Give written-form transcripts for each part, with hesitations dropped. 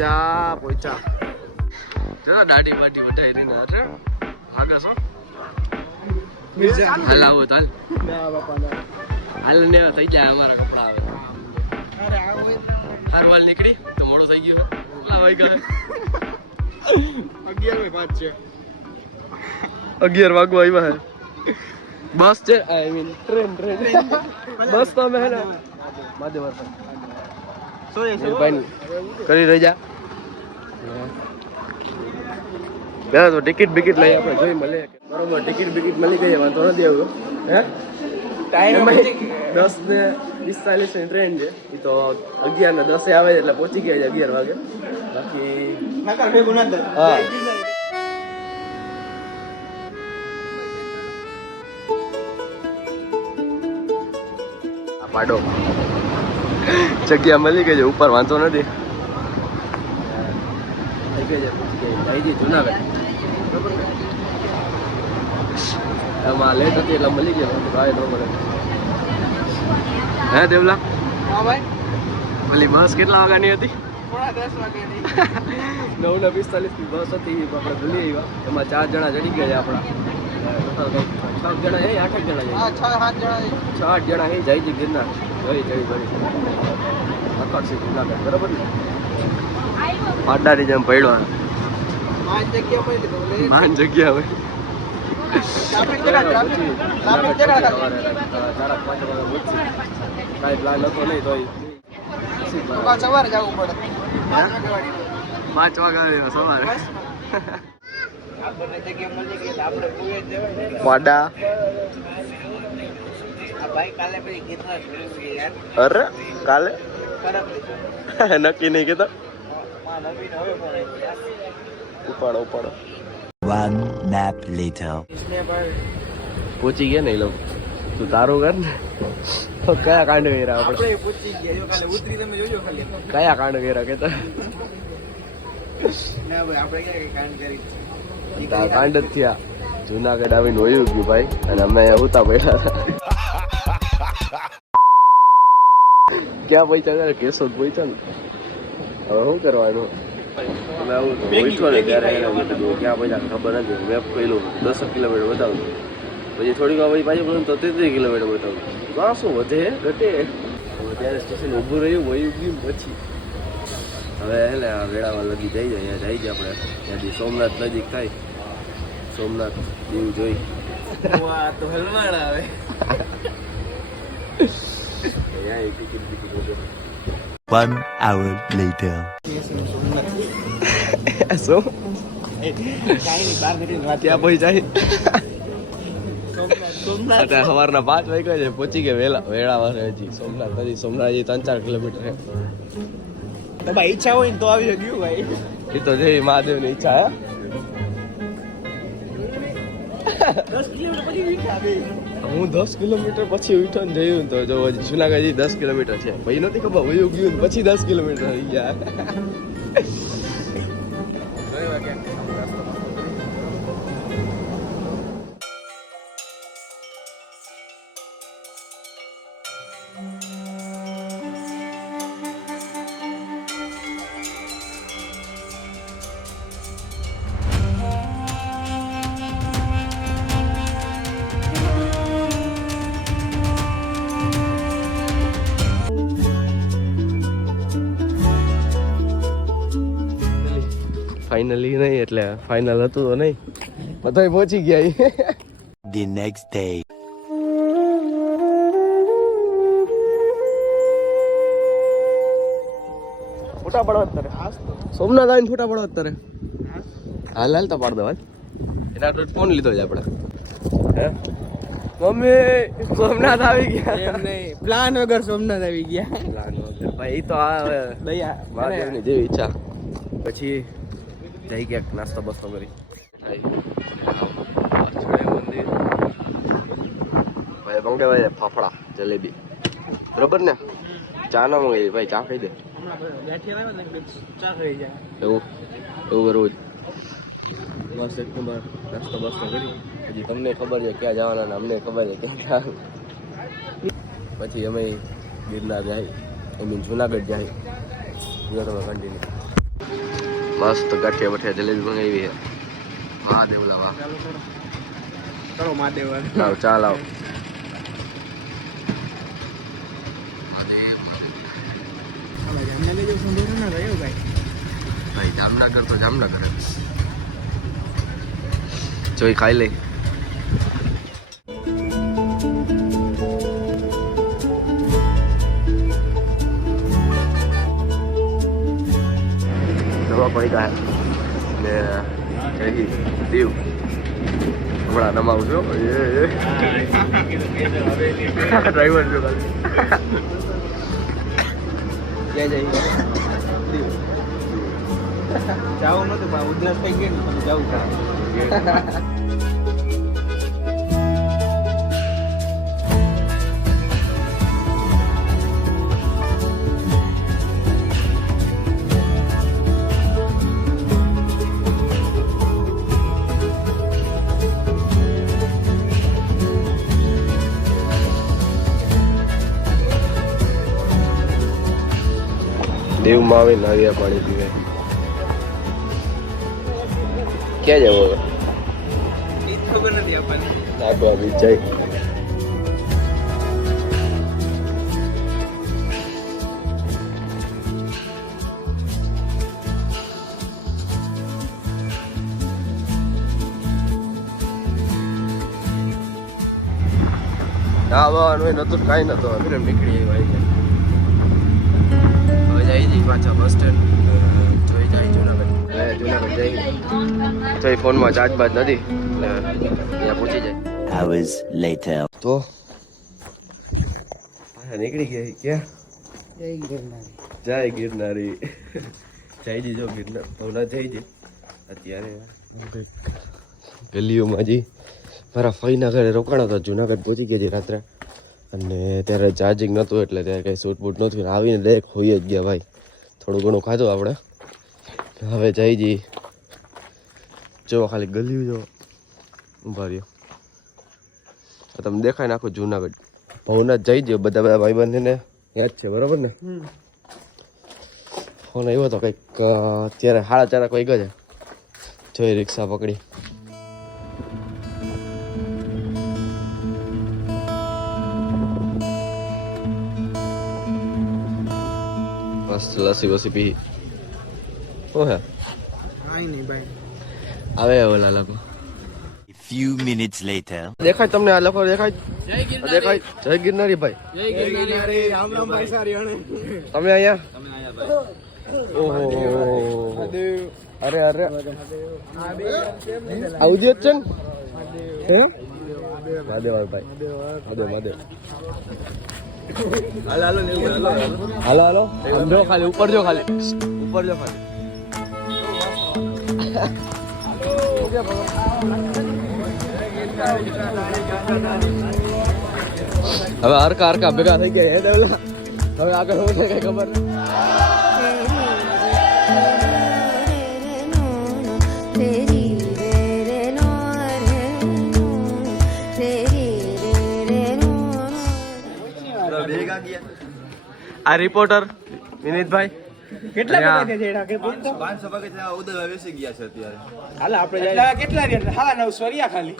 પોઈચા જરા દાઢી બાટી બટાઈ રહીને અરે આગળ છો હાલ આવો તાલ હાલ ને થઈ જાય અમારા કપડા આવે હારવાલ નીકળી તો મોડો થઈ ગયો લાવાઈ ગયા 11:05 છે 11 વાગવા આવ્યા હે બસ છે આઈ મીન ટ્રેન બસ તો અમે હે ને માધેવર પર ભાઈ કરી રહી જા તો ટિકિટ બિકિટ લઈ આપણે જોઈ મળે બરોબર ટિકિટ બિકિટ મળી ગઈ વાંધો નથી આવ્યો હે ટાઈમ 10:45 ની ટ્રેન છે એ તો 11:10 આવે એટલે પહોંચી ગયા છે 11 વાગે બાકી હા પાડો જગ્યા મળી ગઈ છે ઉપર વાંધો નથી જુનાગઢ એમાં લેટ હતી એટલે મળી ગયો ભાઈ તો મળે હે દેવલા હા ભાઈ ઓલી બસ કેટલા વાગ્યાની હતી 9:45 ની બસ હતી આપણે ભૂલી આવ્યા એમાં 4 જણા ચડી ગયા છે આપણા 6 જણા છે 8 જણા છે 6-8 જણા છે જાય છે ગિરનાર જઈ ભરી આકર્ષિત જુનાગઢ બરાબર ને પાડાની જેમ પડ્યો માન જગ્યા હોય પ્લાન હતો નહીં તો સવારે જવું પડે 5 વાગ્યા સવારે પાડા અરે કાલે નક્કી નહીં કીધું ઉપાડો One nap later. પહોંચી ગયા ને એ લોકો તું તારું કર ને તો કયા કાંડ કર્યા આપણે પહોંચી ગયા કાલે ઉતરી તમે જોજો ખાલી કયા કાંડ કર્યા કેતા ના ભાઈ આપણે કયા કાંડ કરી કાંડ જ થયા જુનાગઢ આવીને હોયું ગયું ભાઈ અને અમે અહીંયા ઉતા પડ્યા ક્યાં પહોંચ્યા કેશોદ પહોંચ્યા ને હવે શું કરવાનું અમે આવું ઉઠો ને ત્યારે ક્યાં પૈસા ખબર નથી મેપ કહેલું 10 કિલોમીટર બતાવું પછી થોડીક વાર પછી પાછું તો 33 કિલોમીટર બતાવું તો આ શું વધે ઘટે ત્યારે સ્ટેશન ઊભું રહ્યું વયું ગયું પછી હવે એટલે આ વેળામાં લગી જઈ જાય અહીંયા જઈ જાય આપણે ત્યાંથી સોમનાથ નજીક થાય સોમનાથ દીવ જોઈ તો હલવાણ આવે અહીંયા ટિકિટ બિકિટ વગર 1 hour later. શું ત્યાં પહોંચી જાય સવારના 5 વાગ્યા છે પહોંચી ગયા વેળાવાર હજી સોમનાથ 3-4 કિલોમીટર છે તો ભાઈ ઈચ્છા હોય ને તો આવી ગયું ભાઈ એ તો જેવી મહાદેવની ઈચ્છા હે 10 કિલોમીટર પછી હું 10 કિલોમીટર પછી ઉઠો ને જયું તો જો જુનાગઢ 10 કિલોમીટર છે ભાઈ નથી ખબર વયું ગયું પછી 10 કિલોમીટર થઈ ગયા ફાઇનલી નહીં એટલે ફાઇનલ હતું તો નહીં બધા પહોંચી ગયા The next day. ફોટા પડવા તારે સોમનાથ આવીને ફોટા પડવા તારે હાલ તો પાડ દો એના તો ફોન લીધો છે આપણે હે મમ્મી સોમનાથ આવી ગયા એમ નહીં પ્લાન વગર સોમનાથ આવી ગયા પ્લાન વગર ભાઈ તો આ દયા મહાદેવની જેવી ઈચ્છા પછી જઈ ગયા નાસ્તો બસ્તો કરી મંદિર ભાઈ મંગે ભાઈ ફાફડા જલેબી બરોબર ને ચા ના મંગાવી ભાઈ ચા ખાઈ દે એવું કરવું બસ એક નંબર નાસ્તો બસ્તો કરી પછી તમને ખબર છે ક્યાં જવાના ને અમને ખબર છે ક્યાં જવાના પછી અમે ગિરનાર જાય I mean જુનાગઢ જાય તમે કન્ટિન્યુ મસ્ત ગાંઠિયા બઠિયા જલેબી મંગાવી છે મહાદેવ લાવા ચલો મહાદેવ લાવ ચા લાવ ભાઈ જામનગર તો જામનગર જોઈ ખાઈ લઈ નવા પડી ગયા ને કઈ દીવ હમણાં નમાવું છું ડ્રાઈવર છું ખાલી ક્યાં જઈએ જાવું નતું પણ ઉધરસ થઈ ગઈ ને તમે જવું દેવમાં આવે નારિયા પાણી પીવે ક્યાં જવો ખબર નથી આપણને આગળ બી જાય હા વાહન નતું કાંઈ નતો અમે નીકળી ભાઈ હવે જાય જઈ પાછા બસ સ્ટેન્ડ જોઈ જાય જુનાગઢ જઈ તો એ ફોનમાં ચાર્જ બાજ નથી એટલે ત્યાં પહોંચી જાય Hours later. તો નીકળી ગયા ક્યાં જય ગિરનારી જઈ દીજો ગિરનાર ભવનાથ જઈ જઈ અત્યારે ગલીઓમાં જી મારા ફઈના ઘરે રોકાણા હતા જુનાગઢ પહોંચી ગયા છે રાત્રે અને ત્યારે ચાર્જિંગ નહોતું એટલે ત્યારે કંઈ શૂટ બૂટ નહોતું આવીને ડાયરેક્ટ હોઈ જ ગયા ભાઈ થોડું ઘણું ખાધું આપણે હવે જઈ જઈ જો ખાલી ગલીઓ જો ઊભા રહ્યો તમને દેખાય નાખું જુનાગઢ ભવનાથ જઈ ગયો બધા ભાઈબંધને યાદ છે બરાબર ને ફોન આવ્યો હતો કંઈક અત્યારે 4:30 વાગ્યા છે જોઈ રિક્ષા પકડી મસ્ત લસ્સી વસી પી ઓહે આઈ નહીં ભાઈ આવે ઓલા લોકો A few minutes later. દેખાય તમને આ લોકો દેખાય દેખાય જય ગિરનારી ભાઈ જય ગિરનારી રામ રામ ભાઈ સારી તમે અહીંયા ઓહો અરે અરે આવજો છે ને હે મહાદેવ ભાઈ મહાદેવ હાલો હાલો આમ જો ખાલી ઉપર જો ખાલી હવે હરકા ભેગા થઈ ગયા હે દેવલા હવે આગળ શું છે કઈ ખબર નહીં આ રિપોર્ટર વિનીતભાઈ કેટલા પગે છે એડા કે પૂછતો 500 પગે છે ઉદય બેસી ગયા છે અત્યારે હાલ આપણે જાય કેટલા રહ્યા હા 900 રહ્યા ખાલી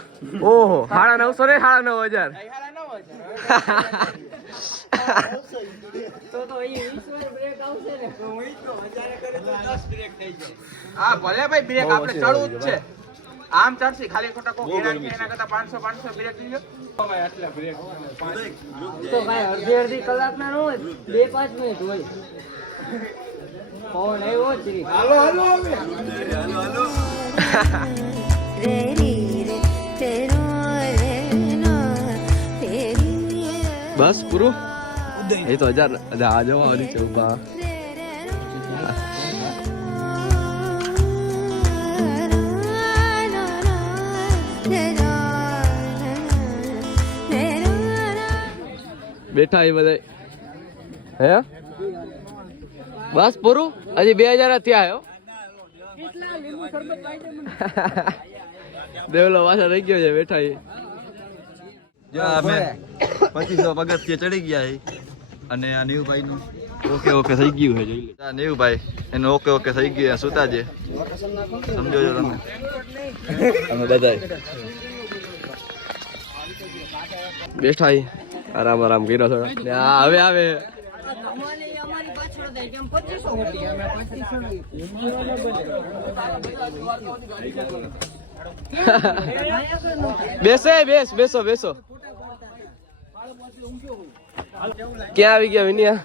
ઓહો 950 ને 9,500 તો અહીં 20 વાર બ્રેક આવશે ને તો અહીં તો 1000 કરે તો 10 બ્રેક થઈ જાય હા ભલે ભાઈ બ્રેક આપણે ચડવું જ છે આમ ચાલશે ખાલી ખોટા કો ગેડા કે એના કરતા 500 બ્રેક દીજો ભાઈ આટલા બ્રેક તો ભાઈ અડધી કલાક ના હોય 2-5 મિનિટ હોય ફોન આવ્યો જ હાલો બસ પૂરું એ તો 1000 આ જવા નીચે ઉભા બેઠા એ બધા હે બસ પૂરું હજી 2000 થયા આવ્યો દેવલો વાસા રહી ગયો છે બેઠા એ જો અમે 2500 પગથિયે ચડી ગયા છે અને આ નીવભાઈ નું ઓકે ઓકે થઈ ગયું છે જોઈ લે નેવું ભાઈ એનો ઓકે ઓકે થઈ ગયું સુતા જે સમજો છો તમે અમે બધાય બેઠા આરામ આરામ કર્યો થોડા હવે આવે બેસો બેસો ક્યાં આવી ગયા વિનિયા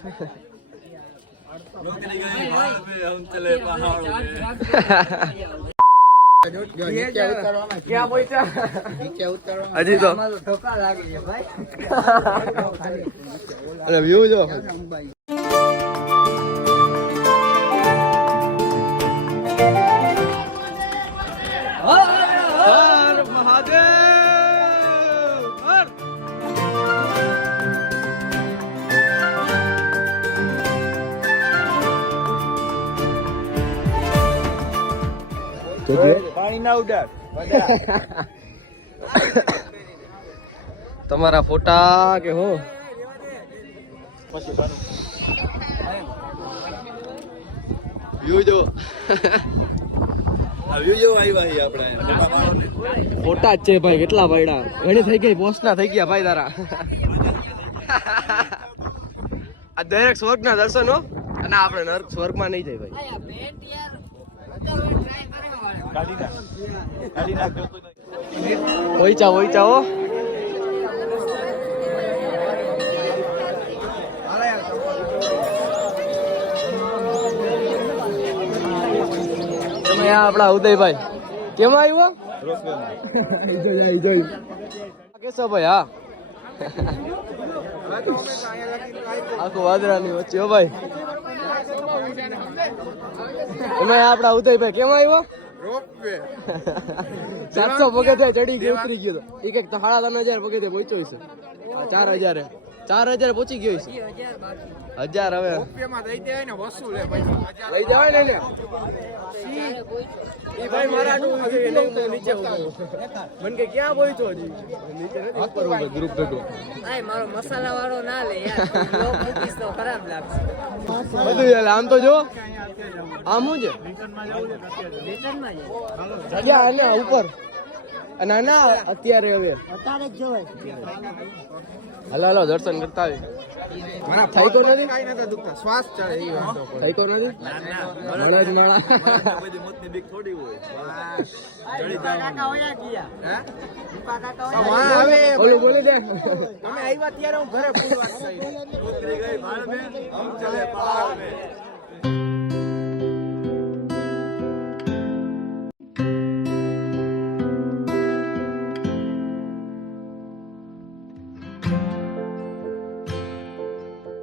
હજી તો વ્યૂ જો પાણી ના ઉડાડ તમારા ફોટા કે હો વ્યૂ જો આવ્યું જો આવ્યા આપણે ફોટા જ છે ભાઈ કેટલા પડ્યા ઘણી થઈ ગઈ પોસ્ટના થઈ ગયા ભાઈ તારા આ દરેક સ્વર્ગના દર્શન હો અને આપણે નર્ક સ્વર્ગમાં નહીં જાય ભાઈ ઓઈચા ઓઈચા હો તમે આપણા ઉદયભાઈ કેમ આવ્યો કેસો ભાઈ હા આખું વાદળાની વચ્ચે હો ભાઈ તમે આપણા ઉદયભાઈ કેમ આવ્યો 700 પગથિયા ચડી ગયો ઉતરી ગયો તો એક 3,500 પગથિયા પહોંચ્યો છે 4,000 પહોંચી ગયો છે 1000 હવે લઈ જવાય ને ઈ ભાઈ મારા નીચે મને કે ક્યાં પહોંચ્યો હજી નીચે નથી ઉપર ગ્રુપ ભેગો મારો મસાલા વાળો ના લે યાર લોક મૂકીશ તો ખરાબ લાગશે બધું યાર આમ તો જો આમ હું છે રિટર્નમાં ક્યાં ને ઉપર ના ના અત્યારે હવે અત્યારે જ જોવાય હાલો હાલો દર્શન કરતા આવી થઈ તો નથી શ્વાસ ચડે એ વાંધો થઈ તો નથી મળે જ મળે બધી મોતની બીક થોડી હોય કાકા ઓયા ગયા કાકા બોલો બોલો દે અમે આવ્યા ત્યારે હું ઘરે ફૂલ વાત કરી ઉતરી ગઈ ભાળ મે હમ ચલે પહાડ મે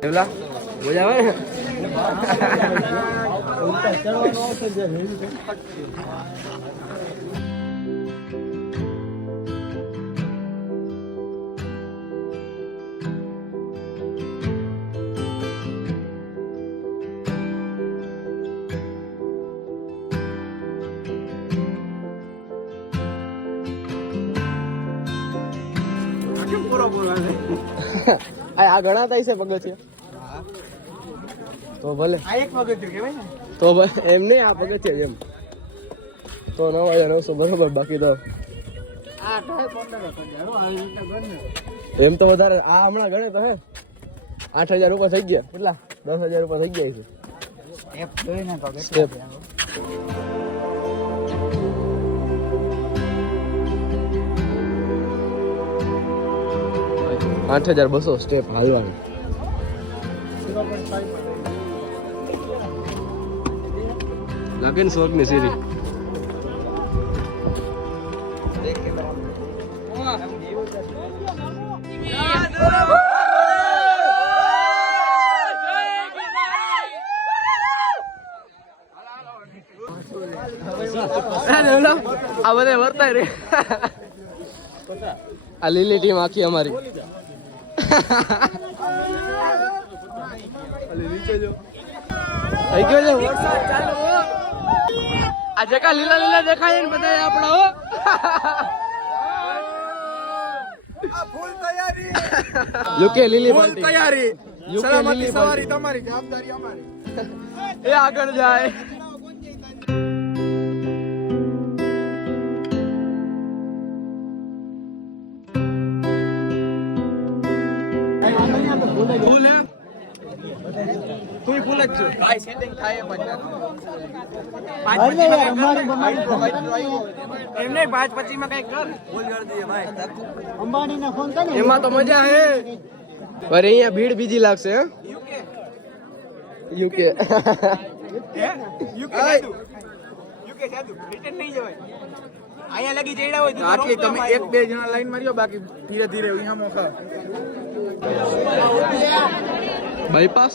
એવલા મજા આવે ને આ ઘણા થાય છે પગથિયા તો ભલે આ એક પગથિયું કહેવાય ને તો એમ નહીં આ પગથિયા એમ તો 9,900 બરોબર બાકી તો આ 15 આવી રીતે ગણ એમ તો વધારે આ હમણાં ગણે તો હે 8,000 ઉપર થઈ ગયા કેટલા 10,000 ઉપર થઈ ગયા છે એપ જોઈને તો સ્ટેપ 8,200 સ્ટેપ હાલવાનું લાગે ને સ્વર્ગની સીરી આ બધા વર્તાય રે આ લીલી ટીમ આખી અમારી થઈ ગયો છે વરસાદ ચાલુ આ જગા લીલા લીલા દેખાય ને બધા આપણા હો ફૂલ તૈયારી યુકે લીલી પાર્ટી તૈયારી સલામતી સવારી તમારી, જવાબદારી અમારી. એ આગળ જાય. ભાઈ સેટિંગ થાય પછી એમને 5:25 માં કઈક કર. એમાં તો મજા હે. અરે અહીંયા ભીડ બીજી લાગશે. યુકે અહીંયા લગી જઈડા હોય આટલી તમે 1-2 જણા લાઈન માર્યો, બાકી ધીરે ધીરે અહીંયા મોખા બાયપાસ.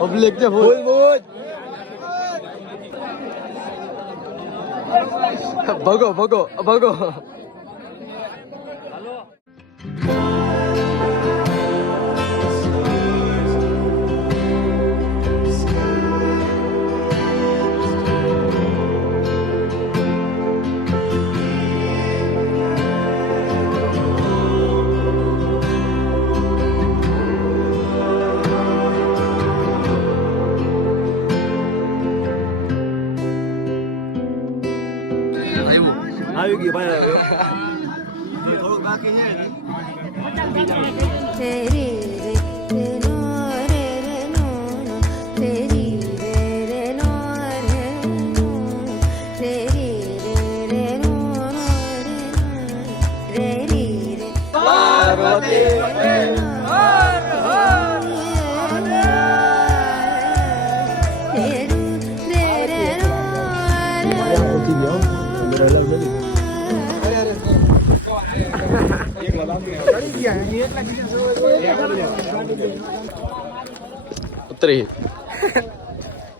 પબ્લિક છે ફૂલ ફૂલ. ભગો ભગો ભગો. આવી ગયું ભાઈ. થોડુંક બાકી છે. ઉતરી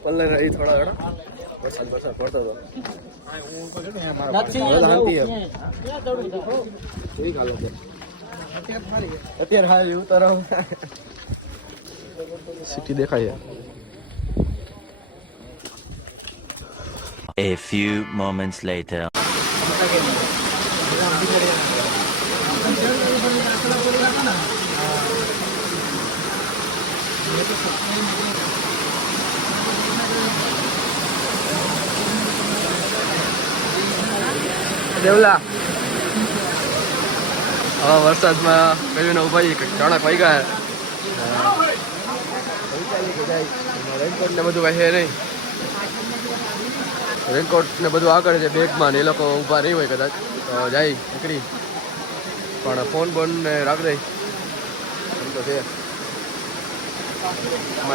પલ્લે રહી થોડા ઘણા વરસાદ પડતો હતો. અત્યારે હાલ ઉતારો સિટી દેખાય. A few moments later. દેવલા હવે વરસાદમાં કયું ઉભા ચણક વાઈ ગયા. રેનકોટ ને બધું હે નહીં. રેનકોટ ને બધું આગળ છે બેગમાં ને. એ લોકો ઊભા નહીં હોય કદાચ તો જાય નીકળી. પણ ફોન બોન ને રાખ દઈ એમ તો છે.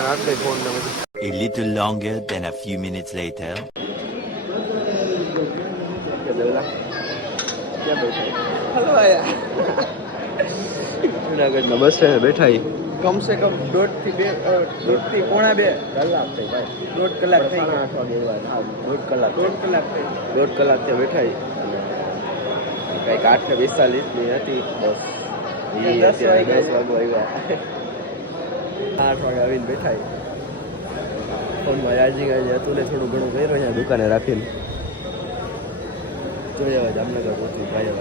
રાખ દઈ ફોન ને બધું. A little longer than a few minutes later. Junagadh bus stand બેઠા. કમ સે કમ 1.5 થી 1.5 કલાક થઈ ભાઈ. 1.5 કલાક થઈ. 1.5 કલાક ત્યાં બેઠા. કંઈક 8:42 ની હતી બસ. 10 વાગે આવ્યા. 8 વાગે આવીને બેઠા. ફોનમાં ચાર્જિંગ હતું ને થોડું ઘણું કર્યું અહીંયા દુકાને રાખીને. જોઈએ જામનગર પહોંચી ભાઈ.